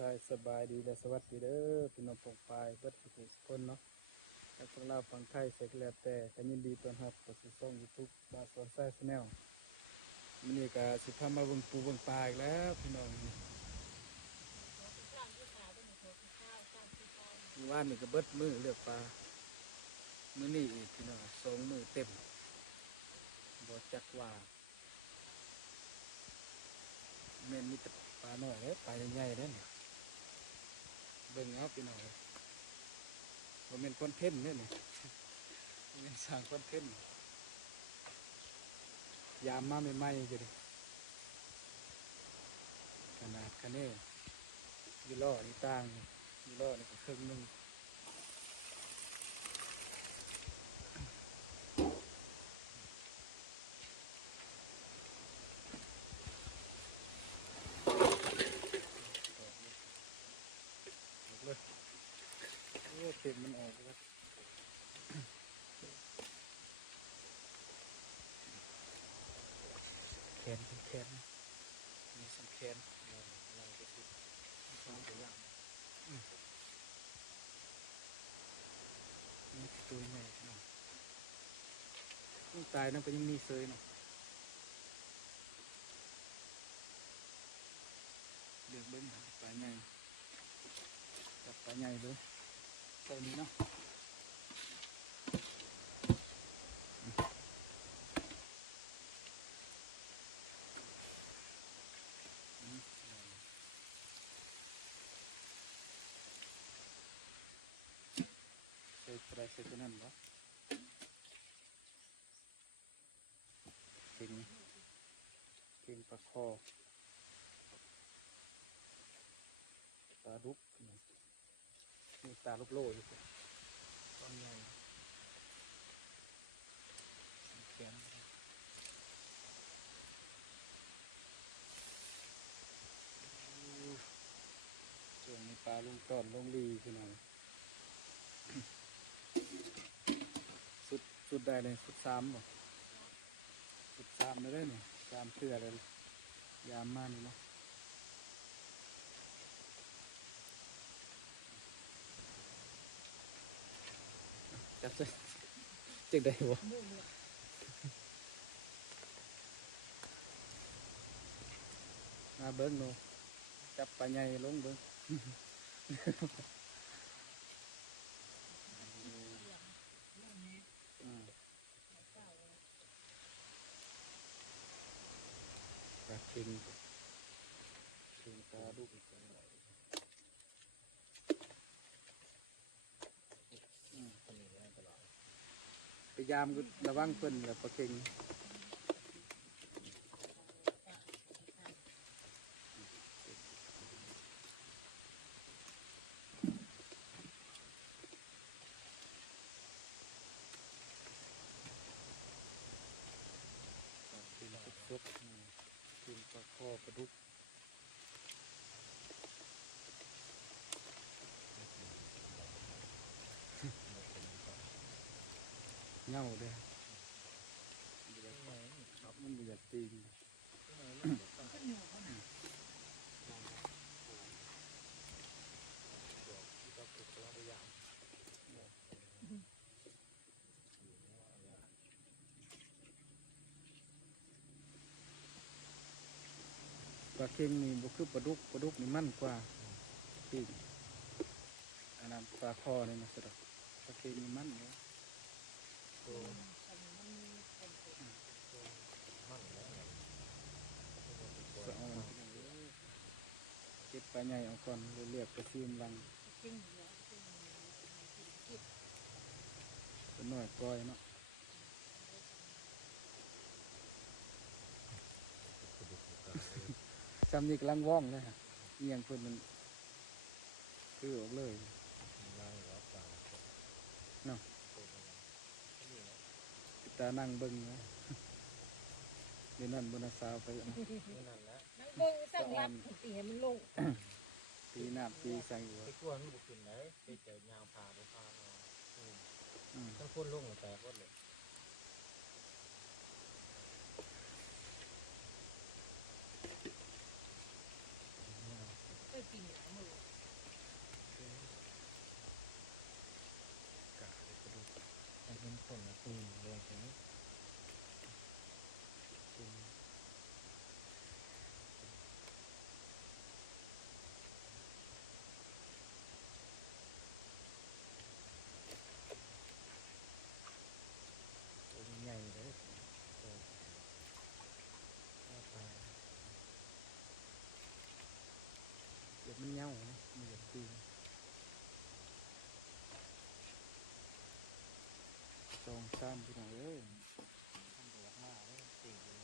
ทายสบายดีและสวัสดีเด้อพี่น้องปองปายเบิดทุกคนเนาะและสำหรับฟังไทยเสกแล้วแต่ก็ยินดีต้อนรับเข้าสู่ช่อง YouTube บาสวนไซส์แนลมื้อนี้ก็สิพามาเบิ่งปูเบิ่งปลาอีกแล้วพี่น้องมื้อวานนี่ก็เบิดมื้อเลือกปลามื้อนี้อีกพี่น้อง2มื้อเต็มบ่จักว่าแม่นมีแต่ปลาน้อยเด้อปลาใหญ่ๆเด้อนี่เบิ่งเอาพี่น้องบ่แม่นคอนเทนต์เด้อนี่บ่แม่นสร้างคอนเทนต์ยามมาใหม่ๆจะดิขนาดคะแนนยูโรนี่ต่างยูโรนี่ก็ครึ่งหนึงออกเลยโอ้เข็มมันออกแล้วแขนเป็นแขนมีสองแขนนั่นก็คือสองตัวอย่างนี่คือตัวใหญ่ขนาดต้องตายนั่นก็ยังมีเซยเนาะเดือดเบิ้งปลาใหญ่จับปลาใหญ่เลยตัวนี้เนาะใส่ปลาใส่ตัวนั้นเหรอเก่งเก่งปลาคอปลาดุกมีตาลูกโลอยู่ตอนใหญ่แขนส่วนในปลาลุงต้อนลงลีคือหน่อยสุดได้เลยสุดสามบ่สุดสามเลยเนี่ยสามเทื่อเลยยามมากนี่เนาะจับใส่จึงได้บ่มาเบิ้งโนจับปลาใหญ่ลงเบิ้งปลาเค็งเค็งปลาดุกพยายามระวังเพิ่นแบบปลาเค็งเป็นสดๆเป็นปลาคอปลาดุกเงาเด้อครับมันอยากตีนปลาเค็งนี่บุคือปลาดุกนี่มั่นกว่าปีกอันนั้นปลาคอนี่นะสุดปลาเค็งนี่มั่นเลยก็เอาเก็บปลาใหญ่เอาก่อนเรียกปลาซีมลังเป็นหน่อยก้อยเนาะจำนี่กำลังว่องเลยฮะเอียงเพิ่นมันคือออกเลยเนาะตานั่งเบิ้งนะเดี๋ยวนั่นบนสาวไปนะ นั่งเบิ่งสั่งรับตีให้มันลง ปีหน้าปีใส่หัว ไปกวนมันบุกขึ้นไหนไปเจอยางผ่าไปผ่าเนาะต้องพ่นลงแต่พ่นเลยเคยกิน กินหลายมือก ะเลยกระดูก ไอ้เป็นคนละตื่นลงไปนี่ ตุ่มตัวใหญ่เลยตัวหน้าตาเดี๋ยวมันเหน่านะมันจะตีนสองสามพี่น้องเอ้ย ทำตัวมาเลยตีเลย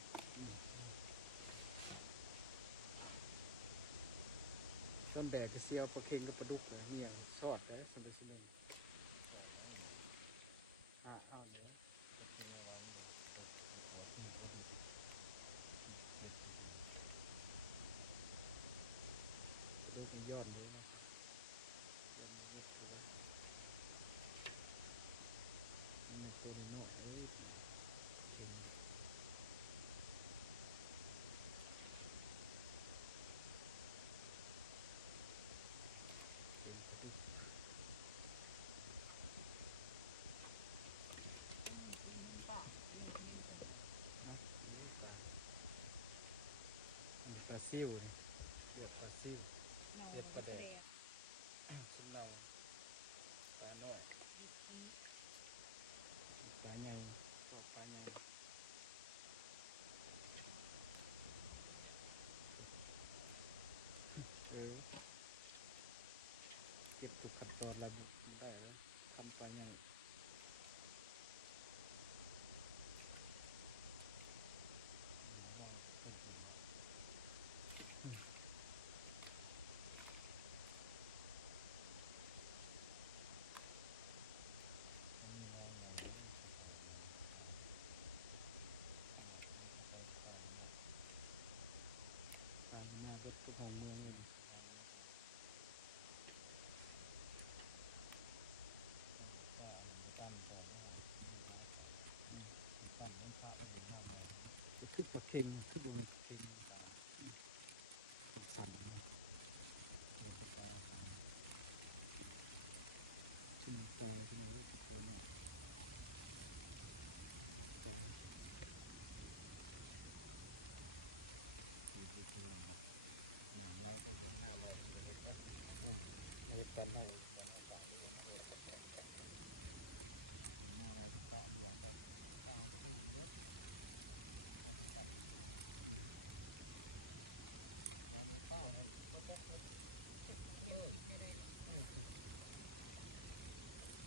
ต้นแบกกระเซียวปลาเค็งกับปลาดุกเลยเนี่ยสอดได้สำเร็จสิหนึ่ง สองแล้ว เอาเนื้อ จะกินอะไรอยู่หัวตีก็ดีเจ็บ ปลาดุกมันยอดเลยนะยอดมันเยอะถือว่ามันเป็นตัวน้อยๆเอ้ยเค็งเป็นปลาดุก กินมันปากนี่นี่เป็น นะนี่ปลาอันนี้ปลาซิวนี่เรียกปลาซิว เนา เห็ดปลาแดก ก ชิ้นเนาปลาน้อย ดิบอี ปลาใหญ่ก็ปลาใหญ่เออเก็บทุกขั้นตอนระบุได้แล้วทำปลาใหญ่ มองเป็นหัวมันมีมองไงนี่จะไปไปไปนะ ปลาหน้าเบิดทุกของเมืองเลยดิ ก็อันนี้ตั้มก่อนนะฮะนี่นะตั้มน้ำพระมันดีมากเลย จะขึ้นปลาเค็งขึ้นบนปลาเค็งตาสั่นนะชิ้นโตชิ้นนี้ตัวนี้เฮ็ดกันได้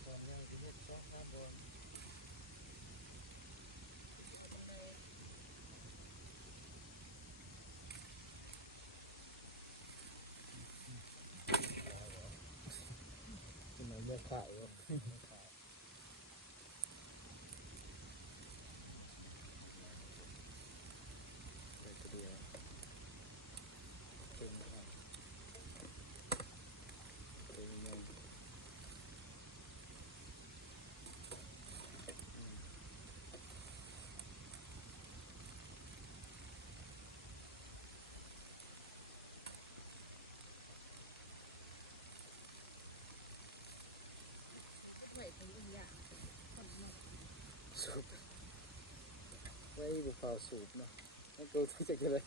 ตอนยังที่เฮ็ดชอบมาบ่เป็นหน่อยเลือกขายอยู่ไปตัวเดียวเก่งครับตัวใหญ่ ไว้เป็นอีกอย่างคนเนาะ สูบไว้บุฟาสูบเนาะนั่นก็ที่จะกันเลย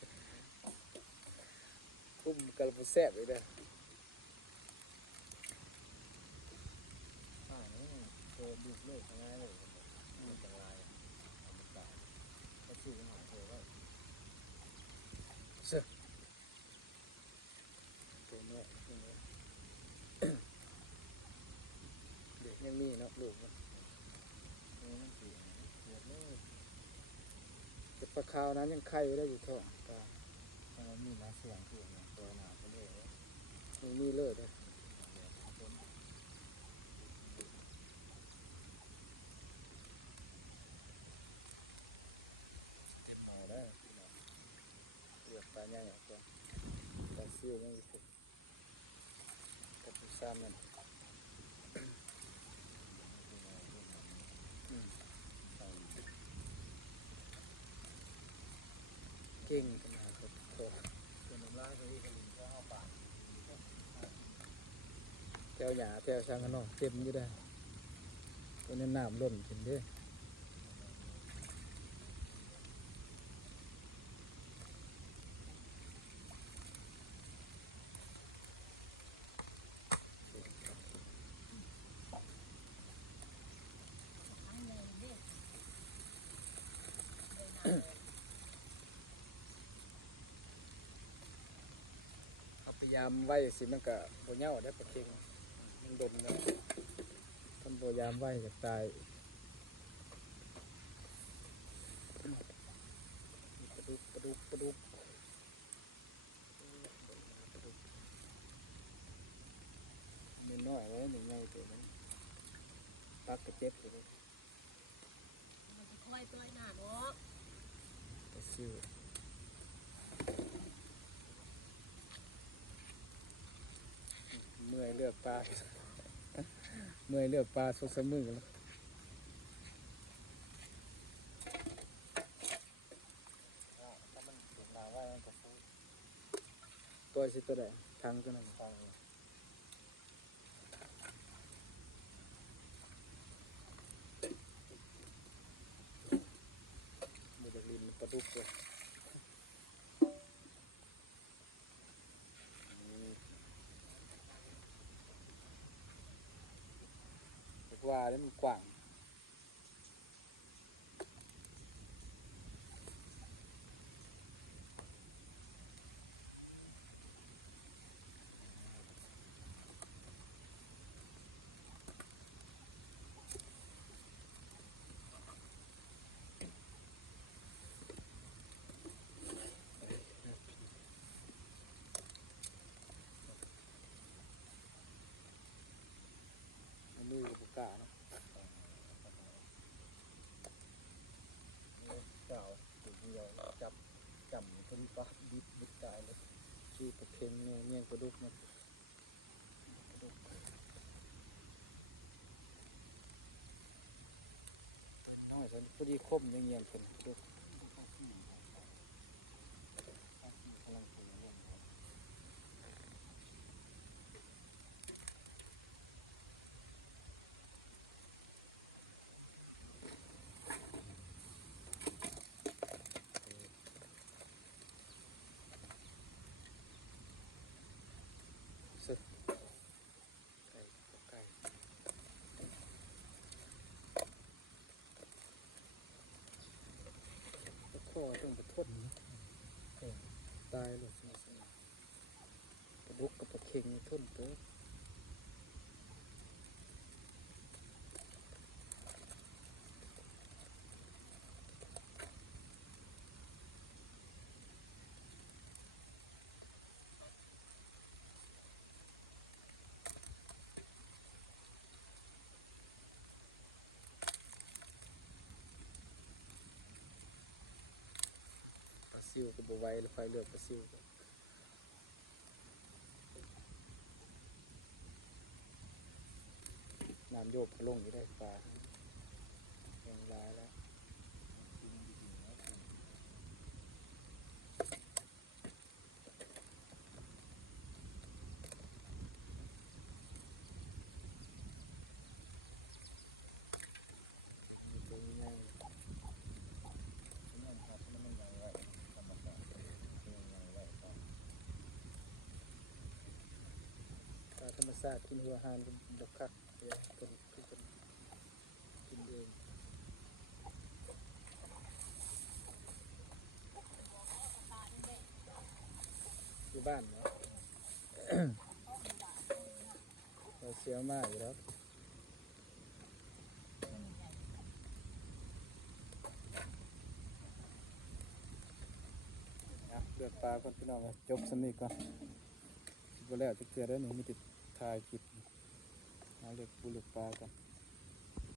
คุ้มกระปุกแซ่บเลยเด้อ นี่ตัวดูเลิกง่ายเลยมันจะลายทำตายก็ซื้อหาเธอว่า เสื้อตัวน้อยตัวน้อยเด็กยังมีเนาะลูกมัน มันเสียเสียเลย แต่ปลาขาวนั้นยังไข่ได้อยู่ท้องตา มันมีน้าเสียงเสียงตัวหนาไปเลย ยังมีเลือดเลยเอาได้พี่น้องเลือกปลาใหญ่ออกก่อนปลาซิวยังอยู่กับปูซามนั่นเก่งขนาดกับโค ตัวน้ำลายตัวนี้ก็ลิ้นก็เอาปาก ถวหญ้าแถวชางกันเนาะเต็มอยู่ได้อตัวนี้น้ำล้นขึ้นเด้อ ทั้งเลยเด็ก เอาพยายามไว้สิมันก็บ่เหย้าได้ปลาเค็งมันดมนะท่านพยายามไว้ก็ตายปลาดุกปลาดุกปลาดุกมีน้อยไว้หนึ่งไงตัวนั้นปักกระเจ็บอยู่เลย มันจะค่อยปล่อยหน้าเนาะ ปลาซิวเมื่อยเลือกปลา เมื่อยเลือกปลาสดสมือแล้วถ้ามันถึงมาว่ามันก็ฟูตัวสิตัวใดทางตัวนั้นทางมือจากลินปลาดุกเลยเรียกว่าเนี่ยมันกว้าง มือบุกกาเนาะ เจ้าตัวเดียวจับจำคนปลาดิบดิบตายเลย ชื่อปลาเค็งเนี่ยเงี้ยงปลาดุกเนี่ยน้อยสันพอดีคมยังเงี้ยงเป็นปลาดุกกำลังปรุงเรื่องครับสุดไก่ไก่ตะข้อต้องไปทดนะตายเลยสิปลาดุกกับปลาเค็งนี่ทนเกินปลาซิวก็บไหว้แล้วไฟเลือกปลาซิวน้ำโยกลงอยู่ได้ปลาแรงร้ายแล้วมีตัวง่าย นั่นครับมันยังไงธรรมชาติยังไงไว้ก็ ปลาธรรมชาติกินหัวอาหารเป็นดอกคักเดี๋ยวเป็นคือเป็นกินเองอยู่บ้านเนาะ เราเสียวมากอยู่แล้วเลือกปลาก่อนพี่น้องครับจบสนิทก่อนคิดว่าแล้วจะเกิดได้หนึ่งมีติดถ่ายคลิปหาเลือกปูเลือกปลาก่อน